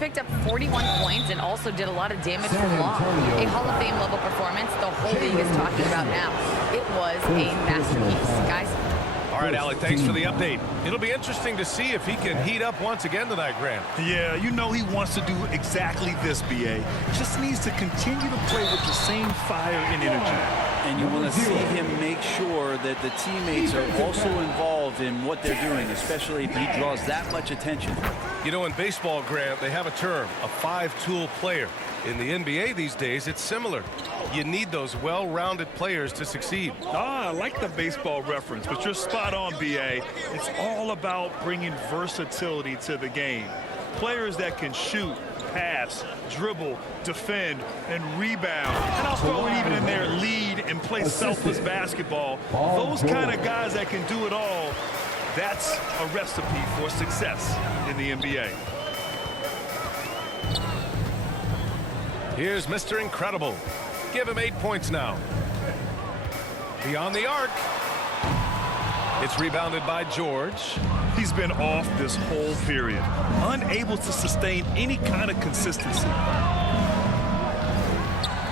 picked up 41 points and also did a lot of damage from long. A Hall of Fame level performance the whole league is talking about now. It was a masterpiece, guys. All right, Alec, thanks for the update. It'll be interesting to see if he can heat up once again tonight, Grant. Yeah, you know he wants to do exactly this, B.A. Just needs to continue to play with the same fire and energy. And you want to see him make sure that the teammates are also involved in what they're doing, especially if he draws that much attention. You know, in baseball, Grant, they have a term, a five-tool player. In the NBA these days, it's similar. You need those well-rounded players to succeed. I like the baseball reference, but you're spot on, B.A. It's all about bringing versatility to the game. Players that can shoot, pass, dribble, defend, and rebound. And I'll throw it even in there, lead and play selfless basketball. Those kind of guys that can do it all, that's a recipe for success in the NBA. Here's Mr. Incredible. Give him 8 points now. Beyond the arc. It's rebounded by George. He's been off this whole period, unable to sustain any kind of consistency.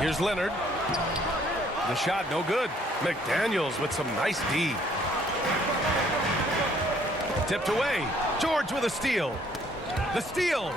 Here's Leonard. The shot no good. McDaniels with some nice D. Tipped away. George with a steal. The steal.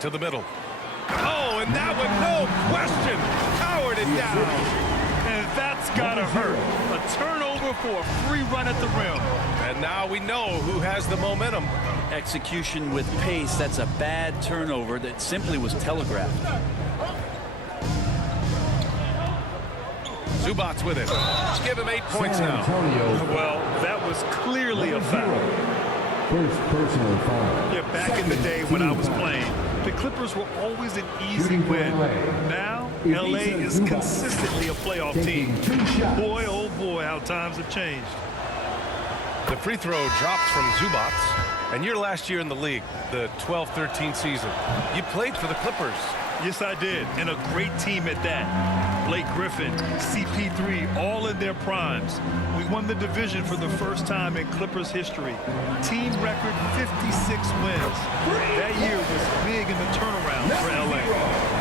To the middle. Oh, and that one, no question, powered it down. And that's gotta hurt. A turnover for a free run at the rim. And now we know who has the momentum. Execution with pace, that's a bad turnover that simply was telegraphed. Zubats with it. Give him 8 points now. Well, that was clearly a foul. First personal foul. Yeah, back in the day when I was playing, the Clippers were always an easy win. Now, LA is consistently a playoff team. Boy, oh boy, how times have changed. The free throw dropped from Zubats. And your last year in the league, the 12-13 season, you played for the Clippers. Yes, I did, and a great team at that. Blake Griffin, CP3, all in their primes. We won the division for the first time in Clippers history. Team record 56 wins. That year was big in the turnaround for LA.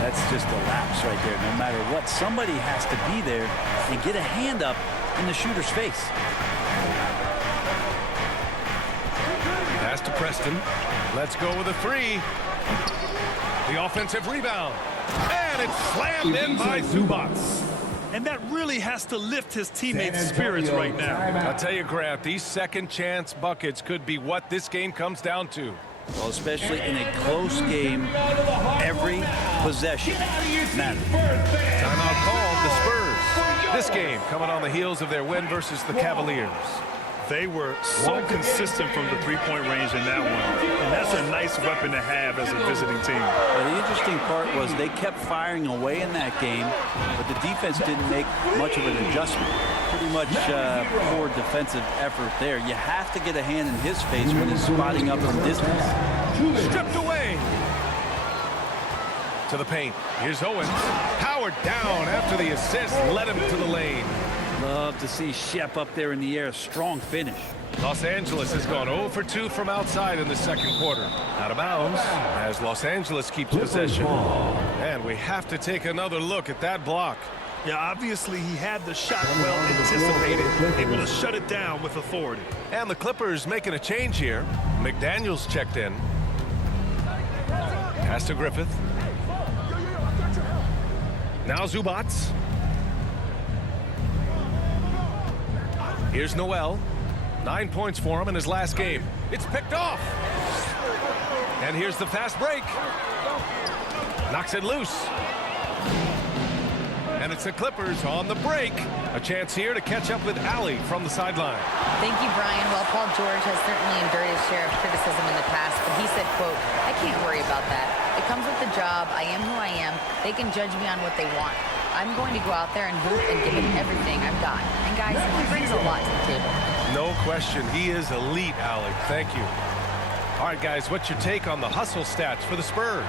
That's just a lapse right there. No matter what, somebody has to be there and get a hand up in the shooter's face. Pass to Preston. Let's go with a three. The offensive rebound. And it's slammed in by Zubats. And that really has to lift his teammates' spirits right now. I'll tell you, Grant, these second chance buckets could be what this game comes down to. Well, especially in a close game, every possession matters. Timeout called, the Spurs. This game coming on the heels of their win versus the Cavaliers. They were so consistent from the three-point range in that one. And that's a nice weapon to have as a visiting team. Well, the interesting part was they kept firing away in that game, but the defense didn't make much of an adjustment. Pretty much poor defensive effort there. You have to get a hand in his face when he's spotting up from distance. Stripped away. To the paint. Here's Owens. Powered down after the assist. Led him to the lane. Love to see Shep up there in the air. Strong finish. Los Angeles has gone 0 for 2 from outside in the second quarter. Out of bounds as Los Angeles keeps possession. And we have to take another look at that block. Yeah, obviously he had the shot well anticipated, able to shut it down with authority. And the Clippers making a change here. McDaniels checked in. Pass to Griffith. Now Zubats. Here's Noel. 9 points for him in his last game. It's picked off. And here's the fast break. Knocks it loose. And it's the Clippers on the break. A chance here to catch up with Allie from the sideline. Thank you, Brian. Well, Paul George has certainly endured his share of criticism in the past, but he said, quote, "I can't worry about that. It comes with the job. I am who I am. They can judge me on what they want. I'm going to go out there and hoop and give it everything I've got." And guys, he brings a lot to the table. No question. He is elite, Alec. Thank you. All right, guys, what's your take on the hustle stats for the Spurs?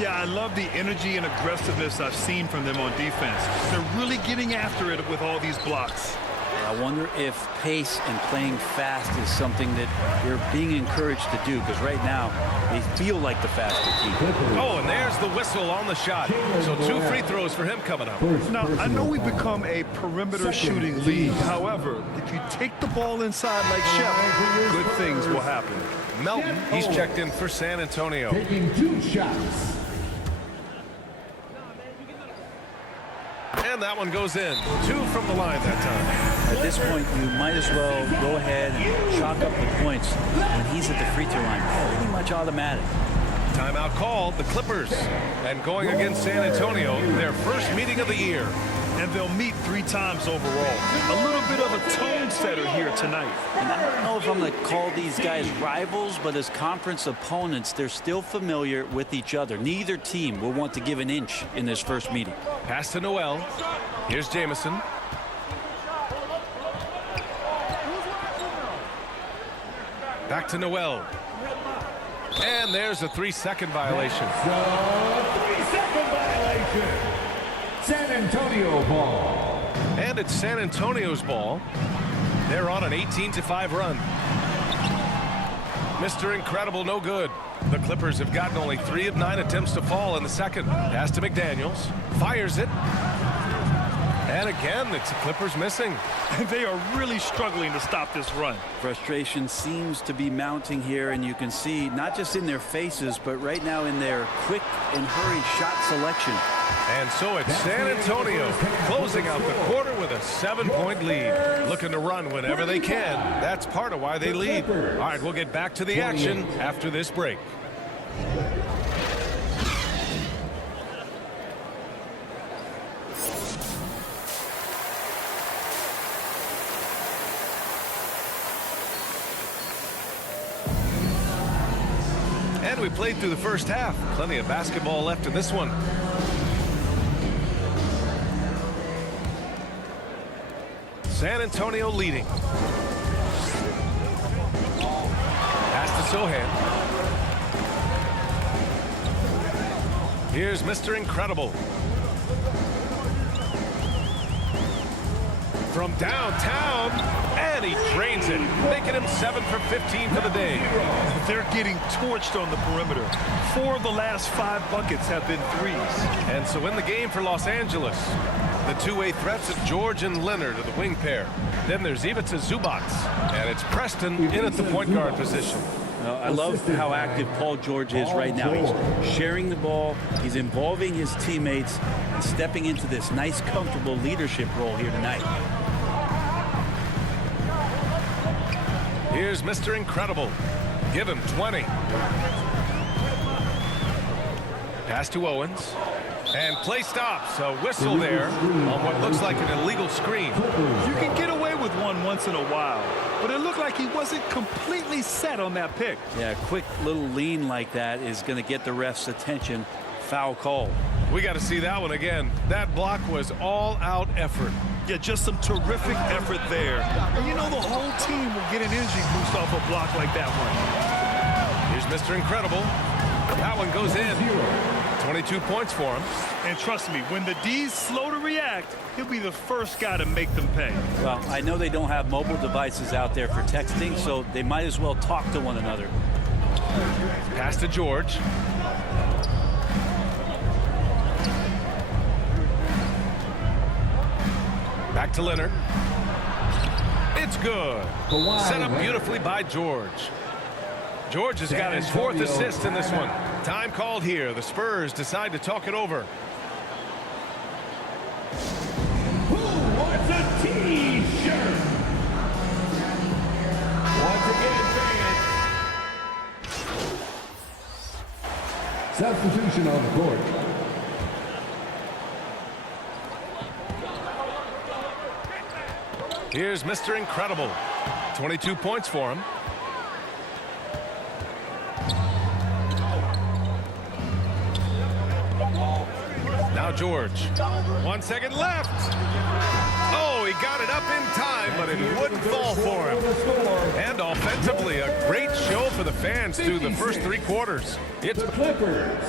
Yeah, I love the energy and aggressiveness I've seen from them on defense. They're really getting after it with all these blocks. I wonder if pace and playing fast is something that they're being encouraged to do, because right now they feel like the faster team. Oh, and there's the whistle on the shot. So 2 free throws for him coming up. Now, I know we've become a perimeter shooting league. However, if you take the ball inside like Shep, good things will happen. Melton, he's checked in for San Antonio. Taking 2 shots. And that one goes in. 2 from the line that time. At this point, you might as well go ahead and chalk up the points when he's at the free throw line. Pretty much automatic. Timeout called, the Clippers. And going against San Antonio, their first meeting of the year. And they'll meet 3 times overall. A little bit of a tone setter here tonight. And I don't know if I'm going to call these guys rivals, but as conference opponents, they're still familiar with each other. Neither team will want to give an inch in this first meeting. Pass to Noel. Here's Jamison. Back to Noel. And there's a 3-second violation. So 3-second violation. San Antonio ball. And it's San Antonio's ball. They're on an 18-5 run. Mr. Incredible, no good. The Clippers have gotten only 3 of 9 attempts to fall in the second. Pass to McDaniels. Fires it. And again, it's the Clippers missing. They are really struggling to stop this run. Frustration seems to be mounting here, and you can see not just in their faces, but right now in their quick and hurried shot selection. And so it's San Antonio closing out the quarter with a 7-point lead. Looking to run whenever they can. That's part of why they lead. All right, we'll get back to the action after this break. And we played through the first half. Plenty of basketball left in this one. San Antonio leading. Pass to Sohan. Here's Mr. Incredible. From downtown, and he drains it, making him 7 for 15 for the day. They're getting torched on the perimeter. 4 of the last 5 buckets have been threes. And so in the game for Los Angeles, the two-way threats of George and Leonard are the wing pair. Then there's Ivica Zubac, and it's Preston in at the point guard position. I love how active Paul George is right now. He's sharing the ball, he's involving his teammates, and stepping into this nice, comfortable leadership role here tonight. Here's Mr. Incredible. Give him 20. Pass to Owens. And play stops. A whistle there on what looks like an illegal screen. You can get away with one once in a while, but it looked like he wasn't completely set on that pick. Yeah, a quick little lean like that is going to get the ref's attention. Foul call. We got to see that one again. That block was all-out effort. Yeah, just some terrific effort there. And you know the whole team will get an energy boost off a block like that one. Here's Mr. Incredible. That one goes in. 22 points for him. And trust me, when the D's slow to react, he'll be the first guy to make them pay. Well, I know they don't have mobile devices out there for texting, so they might as well talk to one another. Pass to George. Back to Leonard. It's good. Set up beautifully by George. George has got his 4th assist in this one. Time called here. The Spurs decide to talk it over. Who wants a T-shirt? Once again, fans. Substitution on the court. Here's Mr. Incredible. 22 points for him. Now George. 1 second left. Oh, he got it up in time, but it wouldn't fall for him. And offensively, a great show for the fans through the first 3 quarters. It's The Clippers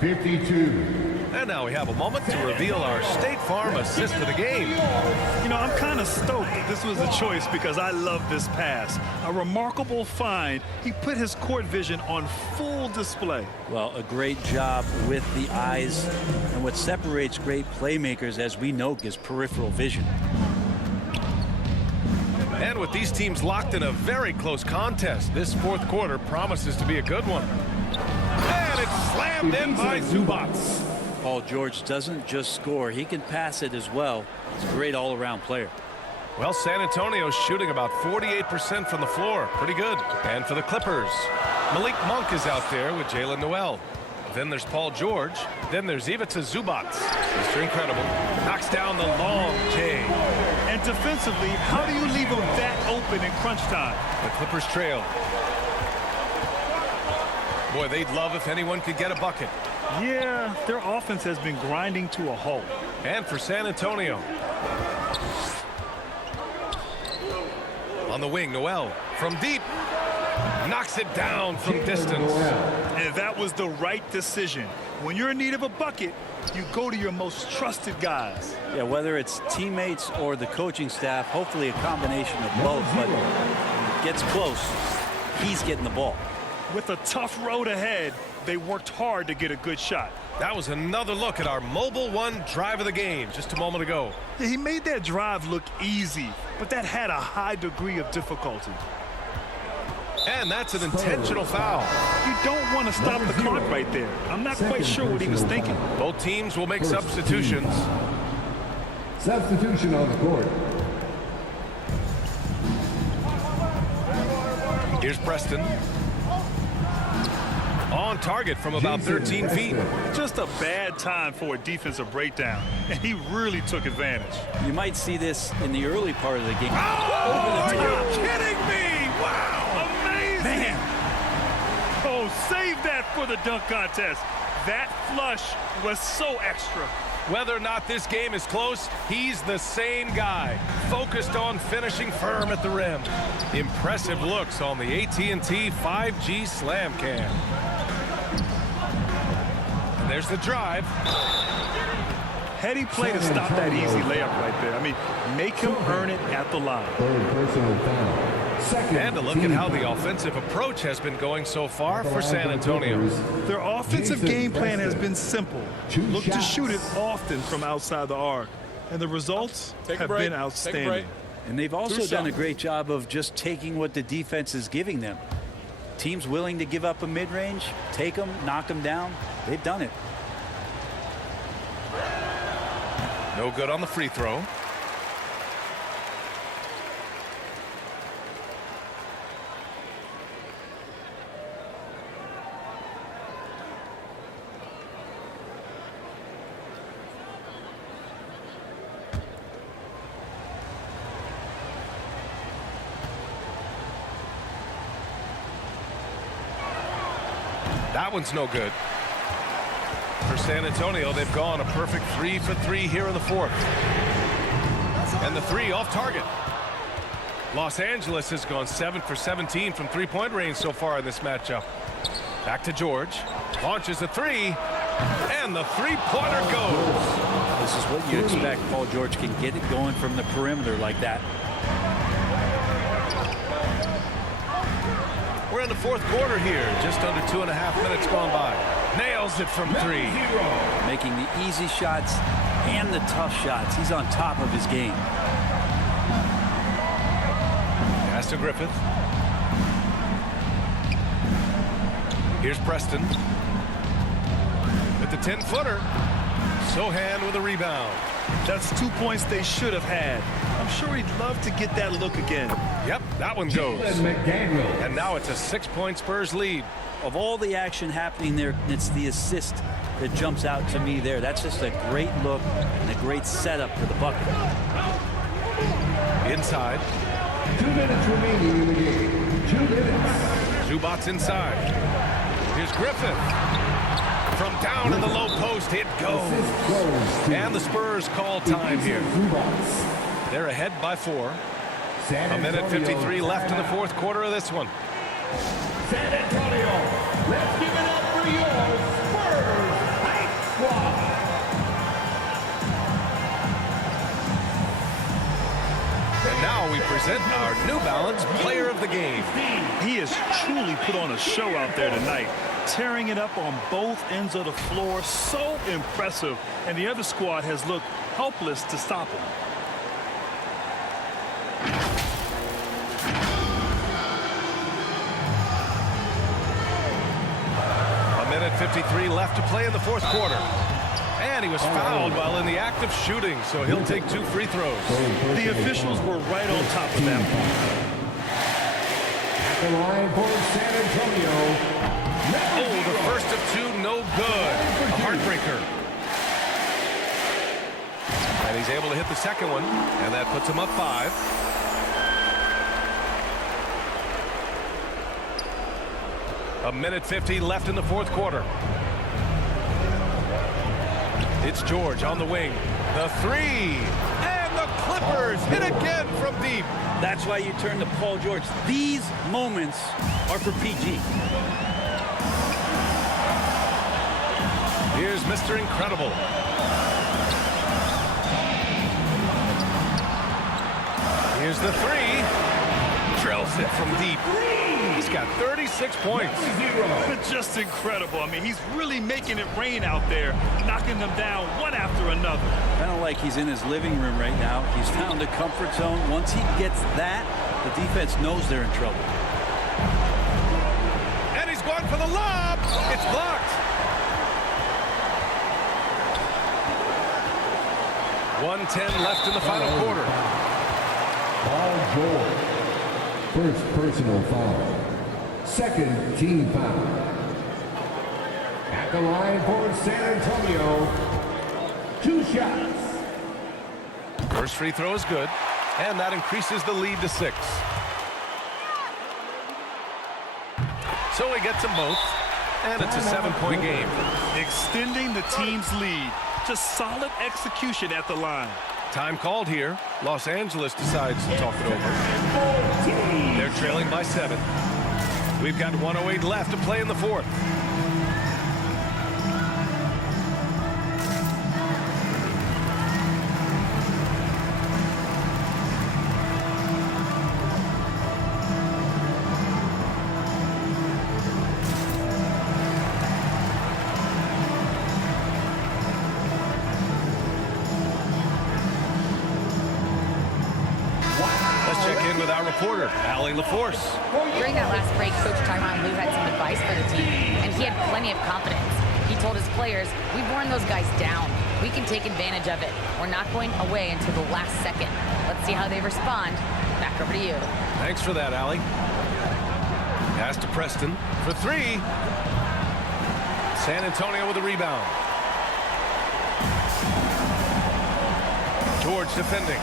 52. And now we have a moment to reveal our State Farm assist of the game. You know, I'm kind of stoked that this was a choice because I love this pass. A remarkable find. He put his court vision on full display. Well, a great job with the eyes. And what separates great playmakers, as we know, is peripheral vision. And with these teams locked in a very close contest, this fourth quarter promises to be a good one. And it's slammed in by Zubac. Paul George doesn't just score, he can pass it as well. He's a great all-around player. Well, San Antonio's shooting about 48% from the floor. Pretty good. And for the Clippers, Malik Monk is out there with Jalen Noel. Then there's Paul George. Then there's Ivica Zubac. Mr. Incredible knocks down the long J. And defensively, how do you leave him that open in crunch time? The Clippers trail. Boy, they'd love if anyone could get a bucket. Yeah, their offense has been grinding to a halt. And for San Antonio. On the wing, Noel from deep. Knocks it down from distance. And that was the right decision. When you're in need of a bucket, you go to your most trusted guys. Yeah, whether it's teammates or the coaching staff, hopefully a combination of both, but when it gets close, he's getting the ball. With a tough road ahead, they worked hard to get a good shot. That was another look at our Mobile One drive of the game just a moment ago. Yeah, he made that drive look easy, but that had a high degree of difficulty. And that's an intentional foul. You don't want to stop the clock right there. I'm not quite sure what he was thinking. Both teams will make substitutions. Substitution on the court. Here's Preston. On target from about 13 feet. Just a bad time for a defensive breakdown, and he really took advantage. You might see this in the early part of the game. Oh, are you kidding me? Wow. Amazing. Man. Oh, save that for the dunk contest. That flush was so extra. Whether or not this game is close, he's the same guy, focused on finishing firm at the rim. Impressive looks on the AT&T 5G Slam Cam. And there's the drive. Heady play to stop that easy layup right there. I mean, make him earn it at the line. Third personal foul. Second And a look at how the offensive approach has been going so far for San Antonio. Their offensive game plan has been simple. Look to shoot it often from outside the arc. And the results have been outstanding. And they've also done a great job of just taking what the defense is giving them. Teams willing to give up a mid-range, take them, knock them down. They've done it. No good on the free throw. That one's no good. For San Antonio, they've gone a perfect 3 for 3 here in the fourth. And the three off target. Los Angeles has gone 7 for 17 from three-point range so far in this matchup. Back to George. Launches a three. And the three-pointer goes. This is what you expect. Paul George can get it going from the perimeter like that. We're in the fourth quarter here. Just under 2.5 minutes gone by. Nails it from three. Making the easy shots and the tough shots. He's on top of his game. Pass to Griffith. Here's Preston. With the 10-footer. Sohan with a rebound. That's 2 points they should have had. I'm sure he'd love to get that look again. Yep, that one goes. McDaniel. And now it's a 6-point Spurs lead. Of all the action happening there, it's the assist that jumps out to me there. That's just a great look and a great setup for the bucket. Inside. 2 minutes remaining in the game. 2 minutes. Zubac inside. Here's Griffith. From down in the low post, it goes. And the Spurs call time here. They're ahead by 4. A minute 53 left in the fourth quarter of this one. San Antonio, let's give it up for your Spurs. squad. And now we present our New Balance Player of the Game. He has truly put on a show out there tonight, tearing it up on both ends of the floor. So impressive. And the other squad has looked helpless to stop him. A minute 53 left to play in the fourth quarter. And he was fouled while in the act of shooting, so he'll take 2 free throws. The officials were right on top of that. At the line for San Antonio. Oh, the first of 2, no good. A heartbreaker. And he's able to hit the second one, and that puts him up 5. A minute 50 left in the fourth quarter. It's George on the wing. The 3. And the Clippers hit again from deep. That's why you turn to Paul George. These moments are for PG. Here's Mr. Incredible. Here's the 3. Drills it from deep. He's got 36 points. Just incredible. I mean, he's really making it rain out there, knocking them down one after another. Kind of like he's in his living room right now. He's found a comfort zone. Once he gets that, the defense knows they're in trouble. And he's going for the lob. It's blocked. 1:10 left in the final quarter. Paul George. First personal foul. Second team foul. At the line for San Antonio. 2 shots. First free throw is good, and that increases the lead to 6. So he gets them both, and it's a 7-point game. Extending the team's lead. Just solid execution at the line. Time called here. Los Angeles decides to talk it over. They're trailing by 7. We've got 1:08 left to play in the fourth. Let's check in with our reporter, Allie LaForce. During that last break, Coach Tyronn Lue had some advice for the team, and he had plenty of confidence. He told his players, we've worn those guys down. We can take advantage of it. We're not going away until the last second. Let's see how they respond. Back over to you. Thanks for that, Allie. Pass to Preston for 3. San Antonio with a rebound. George defending.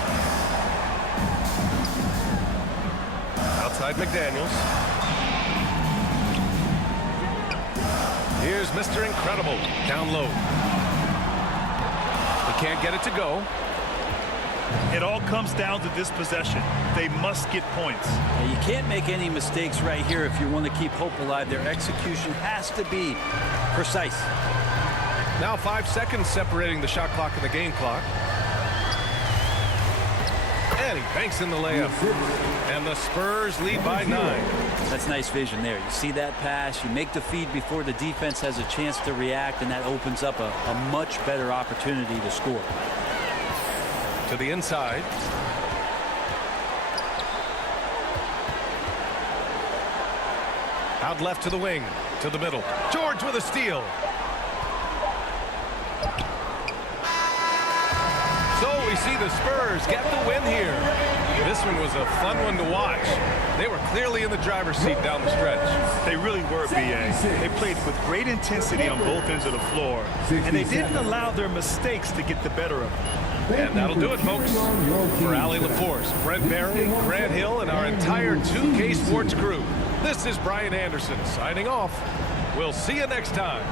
Outside McDaniels. Here's Mr. Incredible down low. He can't get it to go. It all comes down to this possession. They must get points. Now, you can't make any mistakes right here if you want to keep hope alive. Their execution has to be precise. Now 5 seconds separating the shot clock and the game clock. And he banks in the layup. And the Spurs lead by 9. That's nice vision there. You see that pass, you make the feed before the defense has a chance to react, and that opens up a much better opportunity to score. To the inside. Out left to the wing. To the middle. George with a steal. So we see the Spurs get the win here. This one was a fun one to watch. They were clearly in the driver's seat down the stretch. They really were, B.A. They played with great intensity on both ends of the floor, and they didn't allow their mistakes to get the better of them. And that'll do it, folks. For Allie LaForce, Brent Barry, Grant Hill, and our entire 2K Sports crew, this is Brian Anderson signing off. We'll see you next time.